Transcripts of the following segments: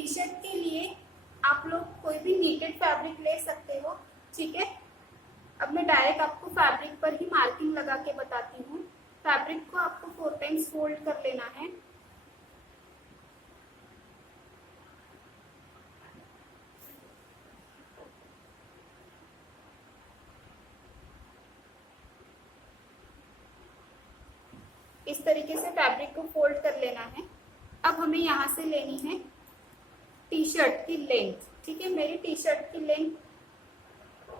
T shirt के लिए आप लोग कोई भी नीटेड फैब्रिक ले सकते हो, ठीक है। अब मैं डायरेक्ट आपको फैब्रिक पर ही मार्किंग लगा के बताती हूँ। फैब्रिक को आपको 4 टाइम्स फोल्ड कर लेना है। इस तरीके से फैब्रिक को फोल्ड कर लेना है। अब हमें यहाँ से लेनी है टी शर्ट की लेंथ, ठीक है। मेरी टी शर्ट की लेंथ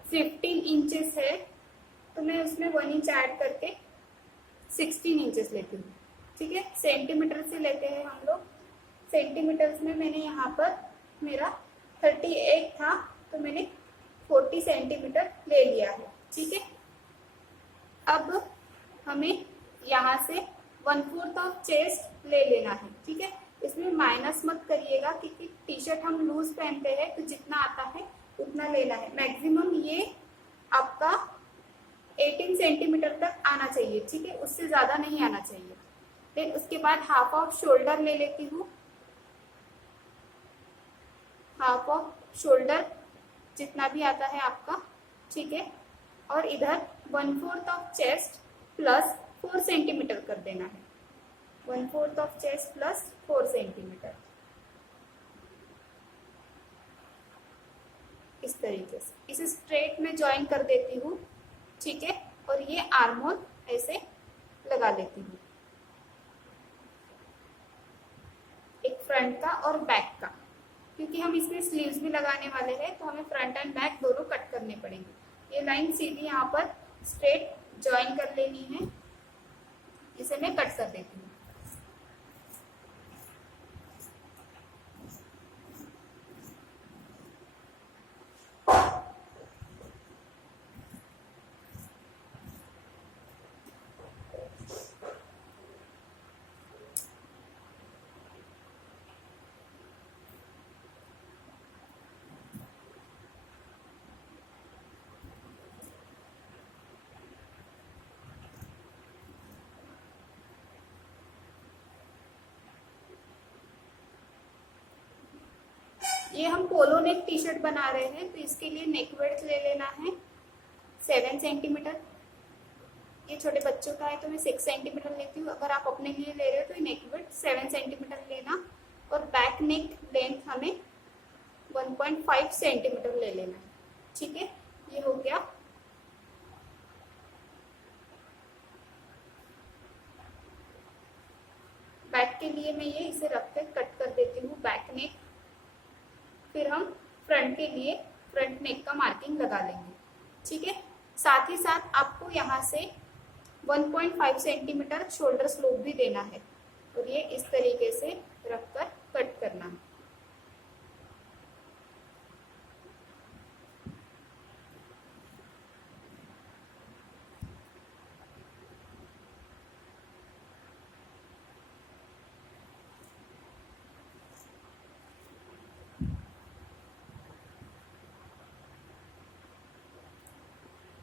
15 इंचेस है, तो मैं उसमें 1 इंच ऐड करके 16 इंचेस लेती हूँ, ठीक है। सेंटीमीटर से लेते हैं हम लोग। सेंटीमीटर्स में मैंने यहाँ पर मेरा 38 था, तो मैंने 40 सेंटीमीटर ले लिया है, ठीक है। अब हमें यहाँ से 1/4 ऑफ चेस्ट ले लेना है, ठीक है। इसमें माइनस मत करिएगा, क्योंकि टी शर्ट हम लूज पहनते हैं तो जितना आता है उतना लेना है। मैक्सिमम ये आपका 18 सेंटीमीटर तक आना चाहिए, ठीक है, उससे ज्यादा नहीं आना चाहिए। फिर उसके बाद हाफ ऑफ शोल्डर ले लेती हूँ। हाफ ऑफ शोल्डर जितना भी आता है आपका, ठीक है। और इधर 1/4 ऑफ चेस्ट प्लस 4 सेंटीमीटर कर देना है। 1/4 ऑफ चेस्ट प्लस 4 सेंटीमीटर, इस तरीके से इसे स्ट्रेट में ज्वाइन कर देती हूँ, ठीक है। और ये आर्म होल ऐसे लगा लेती हूँ, एक फ्रंट का और बैक का, क्योंकि हम इसमें स्लीव्स भी लगाने वाले हैं, तो हमें फ्रंट एंड बैक दोनों कट करने पड़ेंगे। ये लाइन सीधी यहाँ पर स्ट्रेट ज्वाइन कर लेनी है। इसे मैं कट कर देती हूँ। ये हम पोलो नेक टी शर्ट बना रहे हैं, तो इसके लिए नेक विड्थ ले लेना है 7 सेंटीमीटर। ये छोटे बच्चों का है तो मैं 6 सेंटीमीटर लेती हूँ। अगर आप अपने लिए ले रहे हो तो नेक विड्थ 7 सेंटीमीटर लेना। और बैक नेक लेंथ हमें 1.5 सेंटीमीटर ले लेना है, ठीक है। ये हो गया। बैक के लिए मैं ये इसे रख कर कट कर देती हूँ, बैक नेक। फिर हम फ्रंट के लिए फ्रंट नेक का मार्किंग लगा लेंगे, ठीक है। साथ ही साथ आपको यहाँ से 1.5 सेंटीमीटर शोल्डर स्लोप भी देना है, और ये इस तरीके से रखकर कट करना है।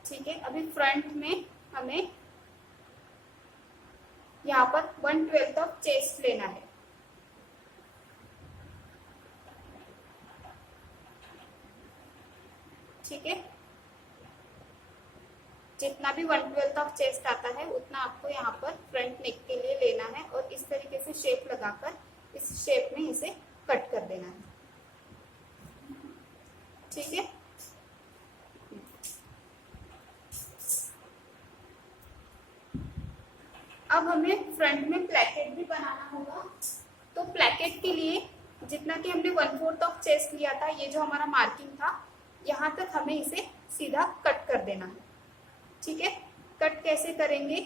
ठीक है। अभी फ्रंट में हमें यहाँ पर 1/12 ऑफ चेस्ट लेना है, ठीक है। जितना भी 1/12 ऑफ चेस्ट आता है उतना आपको यहाँ पर फ्रंट नेक के लिए लेना है, और इस तरीके से शेप लगाकर इस शेप में इसे कट कर देना है, ठीक है। अब हमें फ्रंट में प्लेकेट भी बनाना होगा, तो प्लेकेट के लिए जितना कि हमने 1/4 ऑफ चेस्ट लिया था, ये जो हमारा मार्किंग था, यहाँ तक हमें इसे सीधा कट कर देना है, ठीक है। कट कैसे करेंगे,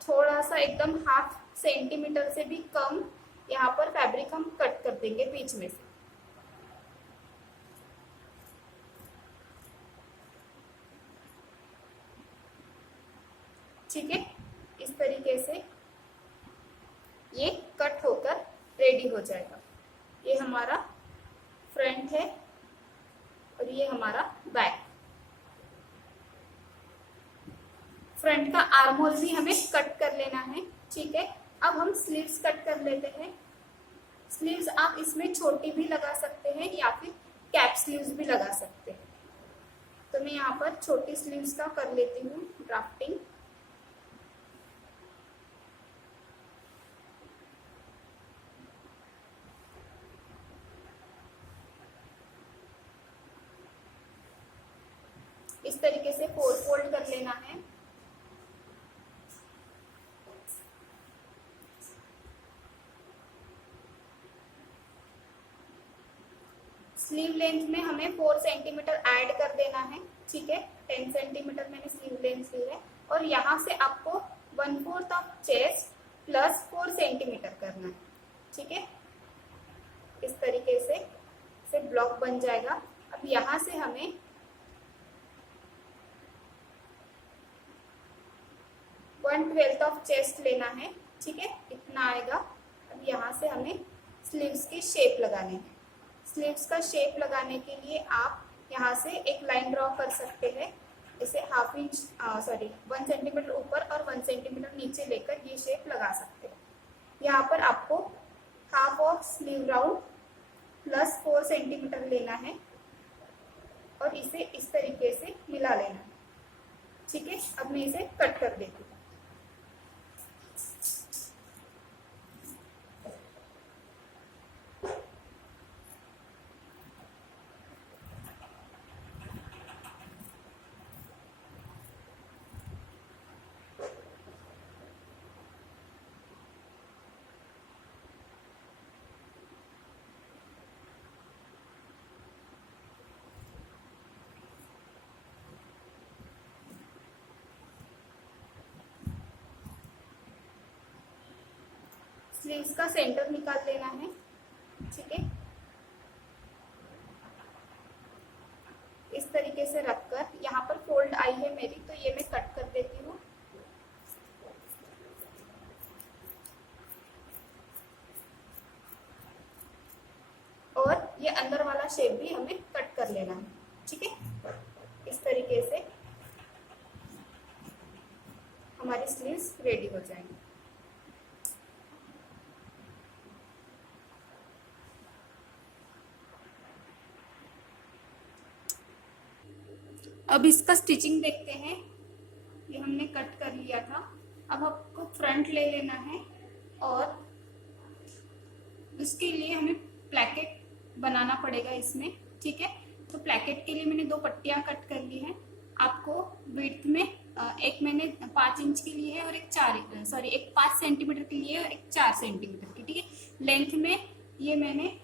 थोड़ा सा एकदम 1/2 सेंटीमीटर से भी कम यहाँ पर फैब्रिक हम कट कर देंगे बीच में से, ठीक है। इस तरीके से ये कट होकर रेडी हो जाएगा। ये हमारा फ्रंट है और ये हमारा बैक। फ्रंट का आर्म होल भी हमें कट कर लेना है, ठीक है। अब हम स्लीव्स कट कर लेते हैं। स्लीव्स आप इसमें छोटी भी लगा सकते हैं या फिर कैप स्लीव्स भी लगा सकते हैं। तो मैं यहाँ पर छोटी स्लीव्स का कर लेती हूँ ड्राफ्टिंग। इस तरीके से फोल्ड कर लेना है। स्लीव लेंथ में हमें 4 सेंटीमीटर ऐड कर देना है, ठीक है। 10 सेंटीमीटर मैंने स्लीव लेंथ ली है और यहाँ से आपको 1/4 ऑफ चेस्ट प्लस 4 सेंटीमीटर करना है, ठीक है। इस तरीके से ब्लॉक बन जाएगा। अब यहाँ से हमें 1/12 ऑफ चेस्ट लेना है, ठीक है, इतना आएगा। अब यहाँ से हमें स्लीव्स की शेप लगाने हैं। स्लीव्स का शेप लगाने के लिए आप यहाँ से एक लाइन ड्रॉ कर सकते हैं, इसे 1 सेंटीमीटर ऊपर और 1 सेंटीमीटर नीचे लेकर ये शेप लगा सकते हैं। यहाँ पर आपको half of sleeve round plus 4 centimetre लेना है और इसे इस तरीके से मिला लेना है, ठीक है। अब मैं इसे कट कर देती हूँ। स्लीव्स का सेंटर निकाल लेना है, ठीक है। इस तरीके से रखकर यहाँ पर फोल्ड आई है मेरी, तो ये मैं कट कर देती हूँ। और ये अंदर वाला शेप भी हमें कट कर लेना है, ठीक है। इस तरीके से हमारी स्लीव्स रेडी हो जाएंगी। अब इसका स्टिचिंग देखते हैं। ये हमने कट कर लिया था। अब आपको फ्रंट ले लेना है और उसके लिए हमें प्लैकेट बनाना पड़ेगा इसमें, ठीक है। तो प्लैकेट के लिए मैंने 2 पट्टियां कट कर ली हैं। आपको विड्थ में एक मैंने 5 इंच की ली है और एक 5 सेंटीमीटर की ली है और एक 4 सेंटीमीटर की, ठीक है। लेंथ में ये मैंने,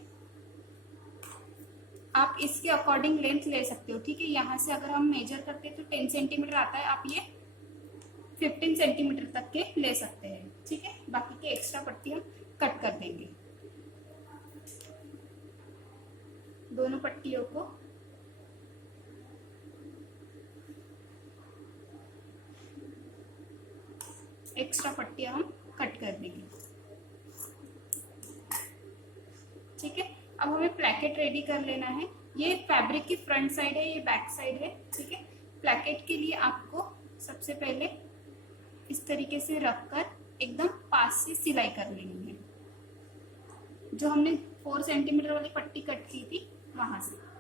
आप इसके अकॉर्डिंग लेंथ ले सकते हो, ठीक है। यहाँ से अगर हम मेजर करते हैं तो 10 सेंटीमीटर आता है, आप ये 15 सेंटीमीटर तक के ले सकते हैं, ठीक है। बाकी के एक्स्ट्रा पट्टी हम कट कर देंगे। दोनों पट्टियों को एक्स्ट्रा पट्टियां हम कट कर देंगे, ठीक है। अब हमें प्लैकेट रेडी कर लेना है। ये फैब्रिक की फ्रंट साइड है, ये बैक साइड है, ठीक है। प्लैकेट के लिए आपको सबसे पहले इस तरीके से रखकर एकदम पास से सिलाई कर लेनी है। जो हमने 4 सेंटीमीटर वाली पट्टी कट की थी वहां से।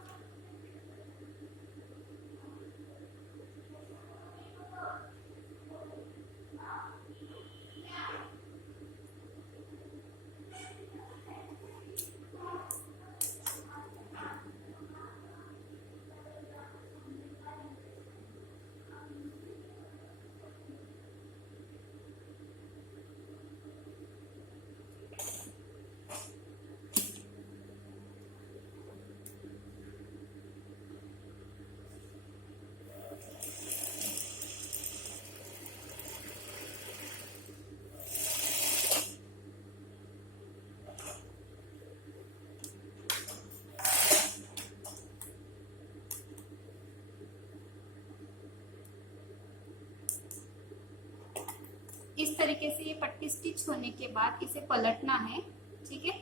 इस तरीके से ये पट्टी स्टिच होने के बाद इसे पलटना है, ठीक है।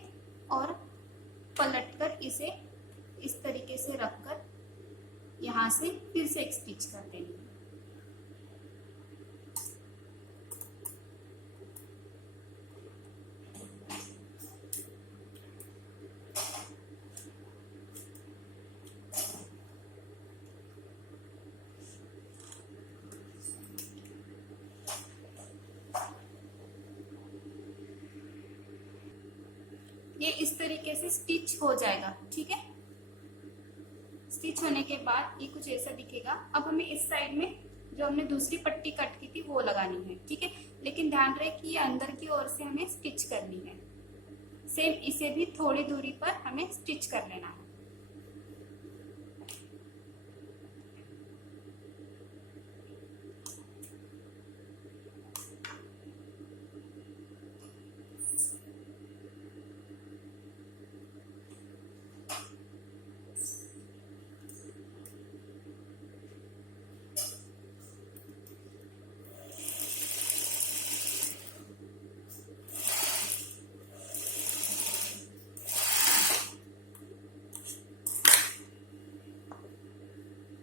और पलटकर इसे इस तरीके से रखकर यहाँ से फिर से एक स्टिच कर देंगे। ये इस तरीके से स्टिच हो जाएगा। ठीक है, स्टिच होने के बाद ये कुछ ऐसा दिखेगा। अब हमें इस साइड में जो हमने दूसरी पट्टी कट की थी वो लगानी है। ठीक है, लेकिन ध्यान रहे कि ये अंदर की ओर से हमें स्टिच करनी है। सेम इसे भी थोड़ी दूरी पर हमें स्टिच कर लेना है।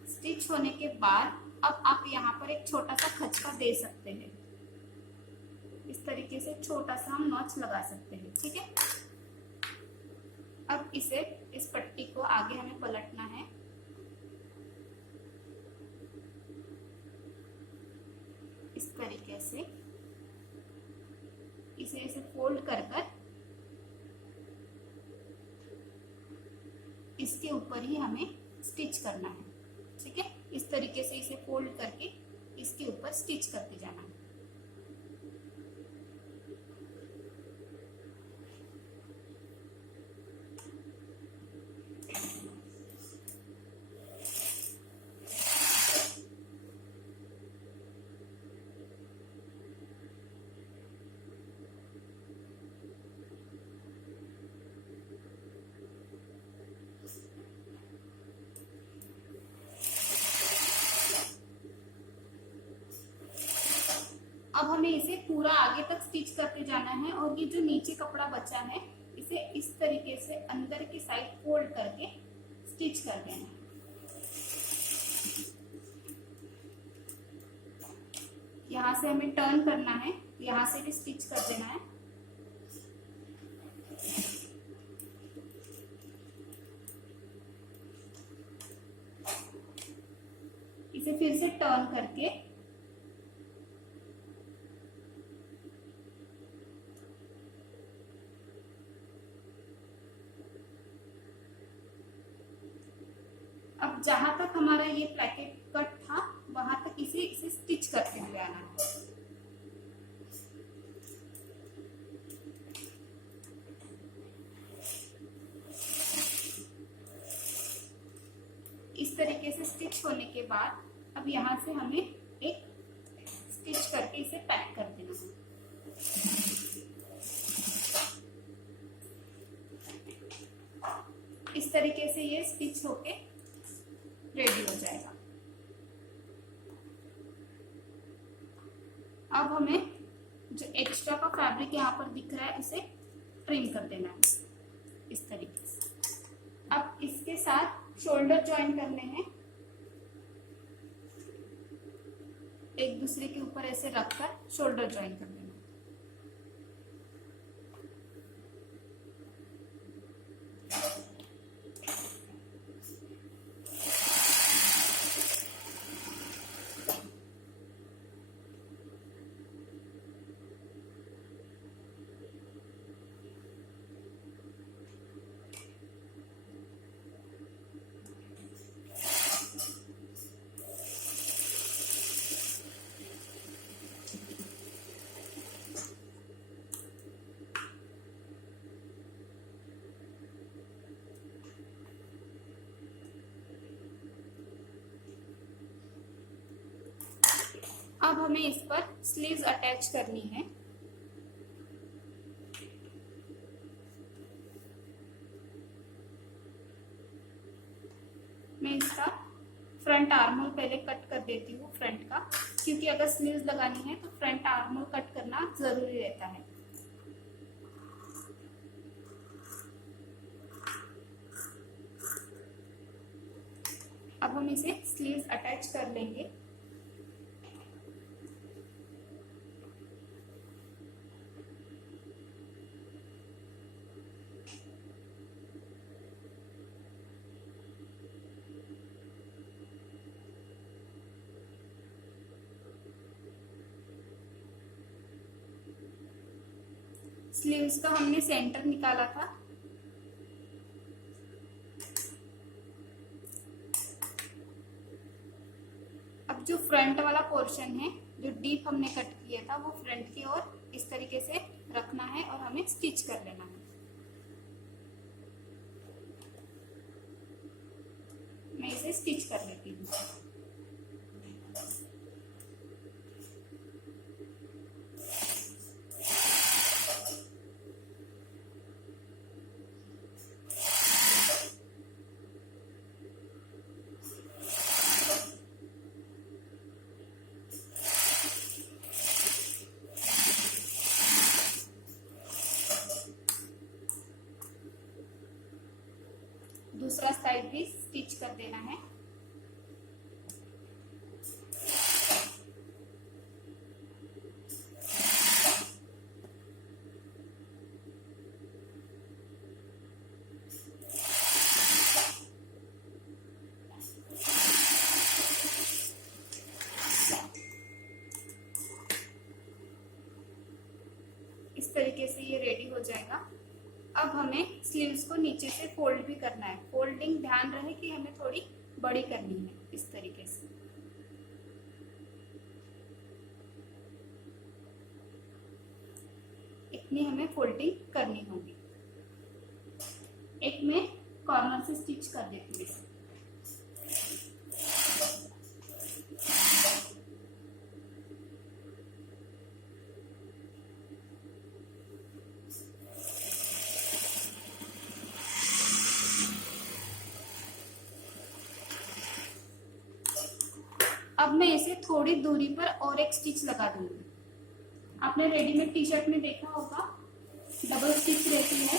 स्टिच होने के बाद अब आप यहाँ पर एक छोटा सा खचका दे सकते हैं। इस तरीके से छोटा सा हम नॉच लगा सकते हैं। ठीक है, अब इसे इस पट्टी को आगे हमें पलटना है। इस तरीके से इसे ऐसे फोल्ड कर कर इसके ऊपर ही हमें स्टिच करना है। ठीक है, इस तरीके से इसे फोल्ड करके इसके ऊपर स्टिच करते जाना है। अब हमें इसे पूरा आगे तक स्टिच करते जाना है और ये जो नीचे कपड़ा बचा है इसे इस तरीके से अंदर की साइड फोल्ड करके स्टिच कर देना है। यहाँ से हमें टर्न करना है, यहाँ से भी स्टिच कर देना है। इसे फिर से टर्न करके अब जहां तक हमारा ये प्लेटेड कट था वहां तक इसे स्टिच करते हुए आना है। इस तरीके से स्टिच होने के बाद अब यहाँ से हमें एक स्टिच करके इसे पैक कर देना है। इस तरीके से ये स्टिच होके रेडी हो जाएगा। अब हमें जो एक्स्ट्रा का फैब्रिक यहाँ पर दिख रहा है उसे ट्रिम कर देना है इस तरीके से। अब इसके साथ शोल्डर ज्वाइन करने हैं। एक दूसरे के ऊपर ऐसे रखकर शोल्डर ज्वाइन कर देना। अब हमें इस पर स्लीव्स अटैच करनी है। मैं इसका फ्रंट आर्मोल पहले कट कर देती हूँ फ्रंट का, क्योंकि अगर स्लीव्स लगानी है तो फ्रंट आर्मोल कट करना जरूरी रहता है। अब हम इसे स्लीव्स अटैच कर लेंगे। स्लीव्स का हमने सेंटर निकाला था, फ्रंट वाला पोर्शन है, जो डीप हमने कट किया था, वो फ्रंट की ओर इस तरीके से रखना है और हमें स्टिच कर लेना है। मैं इसे स्टिच कर लेती हूँ। दूसरा साइड भी स्टिच कर देना है। इस तरीके से ये रेडी हो जाएगा। अब हमें स्लीव्स को नीचे से फोल्ड भी करना है। फोल्डिंग ध्यान रहे कि हमें थोड़ी बड़ी करनी है, इस तरीके से। इतनी हमें फोल्डिंग करनी होगी। एक में कॉर्नर से स्टिच कर देती हूँ। अब मैं इसे थोड़ी दूरी पर और एक स्टिच लगा दूंगी। आपने रेडीमेड टी शर्ट में देखा होगा, डबल स्टिच रहती है।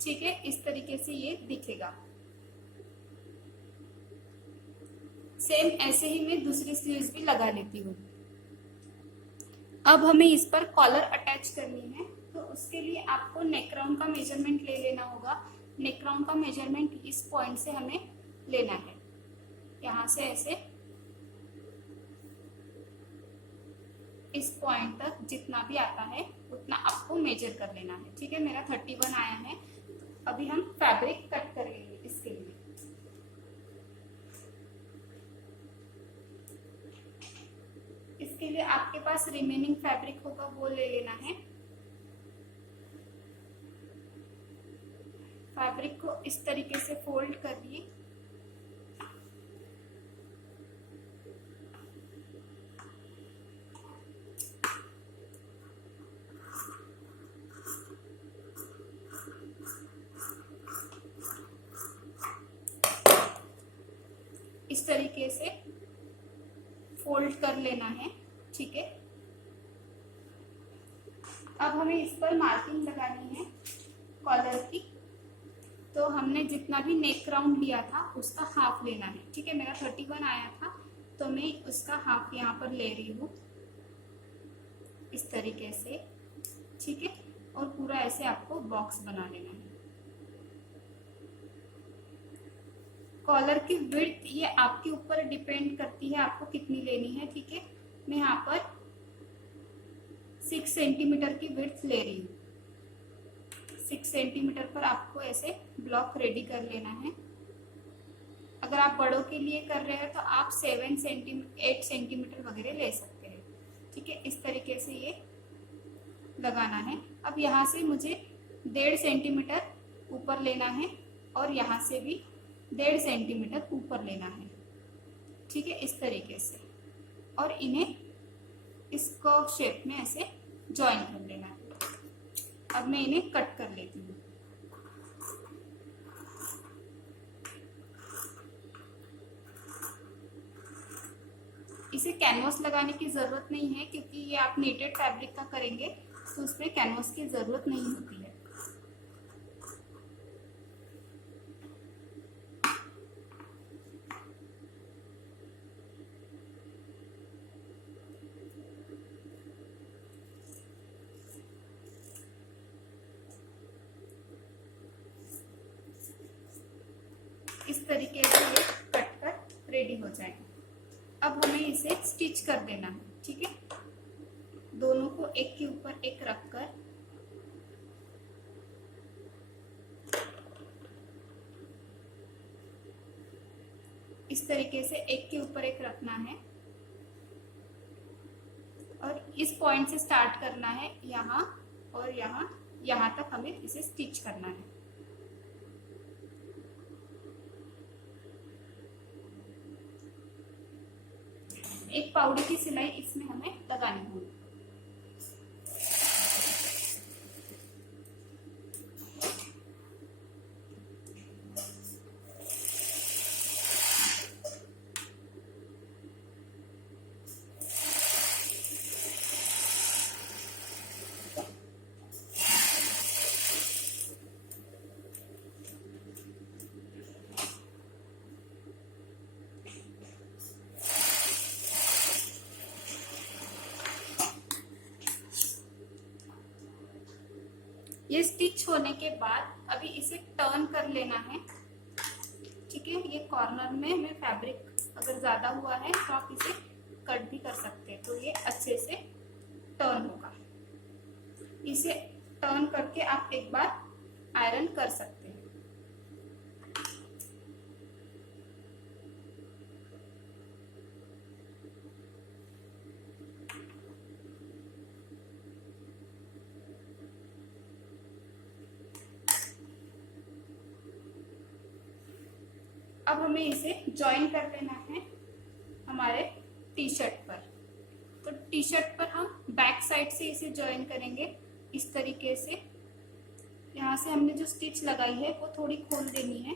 ठीक है, इस तरीके से ये दिखेगा। सेम ऐसे ही मैं दूसरी स्लीव्स भी लगा लेती हूँ। अब हमें इस पर कॉलर अटैच करनी है, तो उसके लिए आपको नेक राउंड का मेजरमेंट ले लेना होगा। नेक राउंड का मेजरमेंट इस पॉइंट से हमें लेना है, यहाँ से ऐसे इस पॉइंट तक जितना भी आता है उतना आपको मेजर कर लेना है। ठीक है, मेरा 31 आया है। अभी हम फैब्रिक कट करेंगे इसके लिए। इसके लिए आपके पास रिमेनिंग फैब्रिक होगा वो ले लेना है। फैब्रिक को इस तरीके से फोल्ड करिए। इस तरीके से फोल्ड कर लेना है। ठीक है, अब हमें इस पर मार्किंग लगानी है कॉलर की। तो हमने जितना भी नेक राउंड लिया था उसका हाफ लेना है। ठीक है, मेरा 31 आया था, तो मैं उसका हाफ यहाँ पर ले रही हूँ इस तरीके से। ठीक है, और पूरा ऐसे आपको बॉक्स बना लेना है। कॉलर की विड्थ ये आपके ऊपर डिपेंड करती है, आपको कितनी लेनी है। ठीक है, मैं यहाँ पर 6 सेंटीमीटर की विड्थ ले रही हूँ। 6 सेंटीमीटर पर आपको ऐसे ब्लॉक रेडी कर लेना है। अगर आप बड़ों के लिए कर रहे हैं तो आप 8 सेंटीमीटर वगैरह ले सकते हैं। ठीक है, इस तरीके से ये लगाना है। अब यहाँ से मुझे 1.5 सेंटीमीटर ऊपर लेना है और यहाँ से भी 1.5 सेंटीमीटर ऊपर लेना है। ठीक है, इस तरीके से, और इन्हें इसको शेप में ऐसे ज्वाइन कर लेना है। अब मैं इन्हें कट कर लेती हूँ। इसे कैनवास लगाने की जरूरत नहीं है, क्योंकि ये आप नीटेड फैब्रिक का करेंगे तो उसमें कैनवास की जरूरत नहीं होती है। इस तरीके से ये कट कर रेडी हो जाएगा। अब हमें इसे स्टिच कर देना है। ठीक है, दोनों को एक के ऊपर एक रखकर इस तरीके से एक के ऊपर एक रखना है और इस पॉइंट से स्टार्ट करना है, यहाँ और यहाँ तक हमें इसे स्टिच करना है। एक पाउडी की सिलाई इसमें हमें लगानी होगी। ये स्टिच होने के बाद अभी इसे टर्न कर लेना है। ठीक है, ये कॉर्नर में हमें फैब्रिक अगर ज्यादा हुआ है तो आप इसे कट भी कर सकते हैं, तो ये अच्छे से टर्न होगा। इसे टर्न करके आप एक बार आयरन कर सकते हैं। अब हमें इसे ज्वाइन कर लेना है हमारे टी शर्ट पर। तो टी शर्ट पर हम बैक साइड से इसे ज्वाइन करेंगे इस तरीके से। यहाँ से हमने जो स्टिच लगाई है वो थोड़ी खोल देनी है,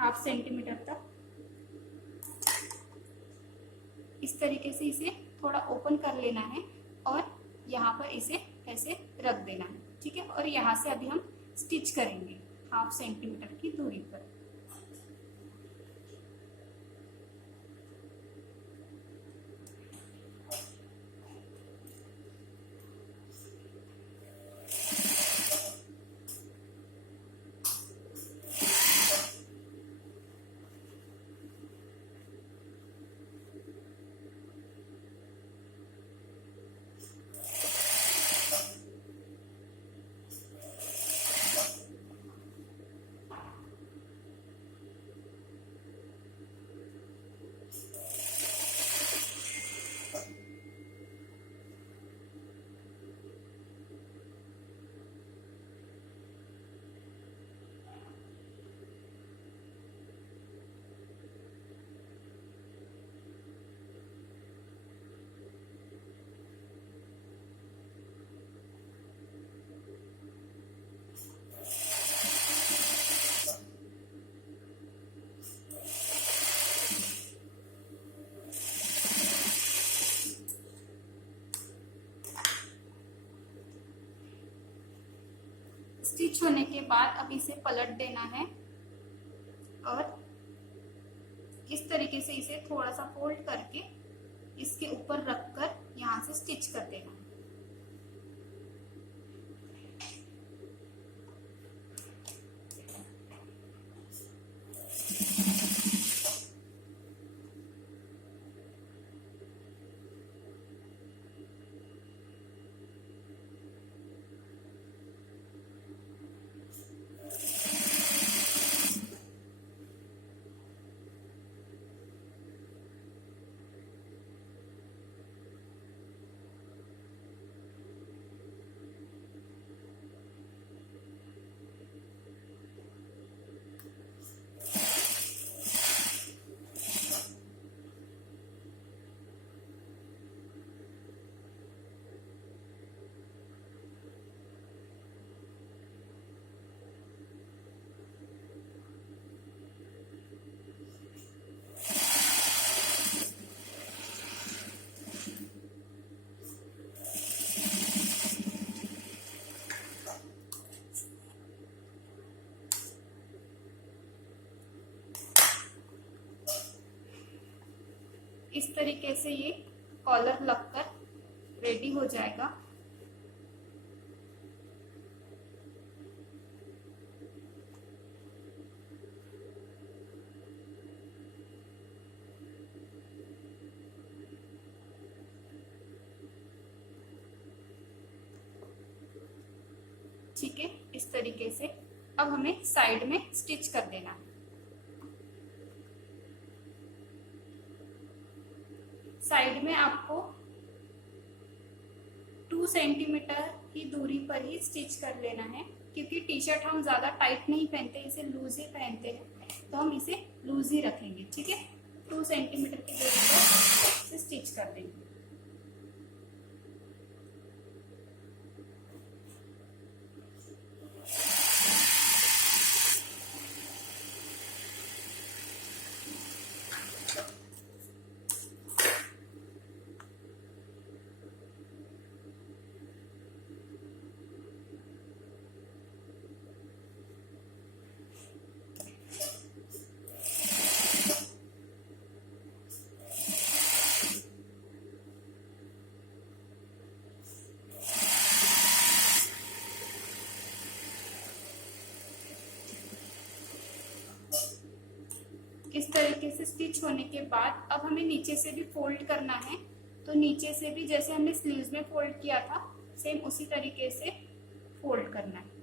1/2 सेंटीमीटर तक। इस तरीके से इसे थोड़ा ओपन कर लेना है और यहाँ पर इसे ऐसे रख देना है। ठीक है, और यहाँ से अभी हम स्टिच करेंगे 1/2 सेंटीमीटर की दूरी पर। स्टिच होने के बाद अब इसे पलट देना है और इस तरीके से इसे थोड़ा सा फोल्ड करके इसके ऊपर रखकर यहाँ से स्टिच कर देना है। इस तरीके से ये कॉलर लगकर रेडी हो जाएगा। ठीक है, इस तरीके से अब हमें साइड में स्टिच कर देना है। साइड में आपको 2 सेंटीमीटर की दूरी पर ही स्टिच कर लेना है, क्योंकि टी शर्ट हम ज्यादा टाइट नहीं पहनते, इसे लूज ही पहनते हैं, तो हम इसे लूज ही रखेंगे। ठीक है, 2 सेंटीमीटर की दूरी पर इसे स्टिच कर देंगे। इस तरीके से स्टिच होने के बाद अब हमें नीचे से भी फोल्ड करना है। तो नीचे से भी जैसे हमने स्लीव्स में फोल्ड किया था, सेम उसी तरीके से फोल्ड करना है।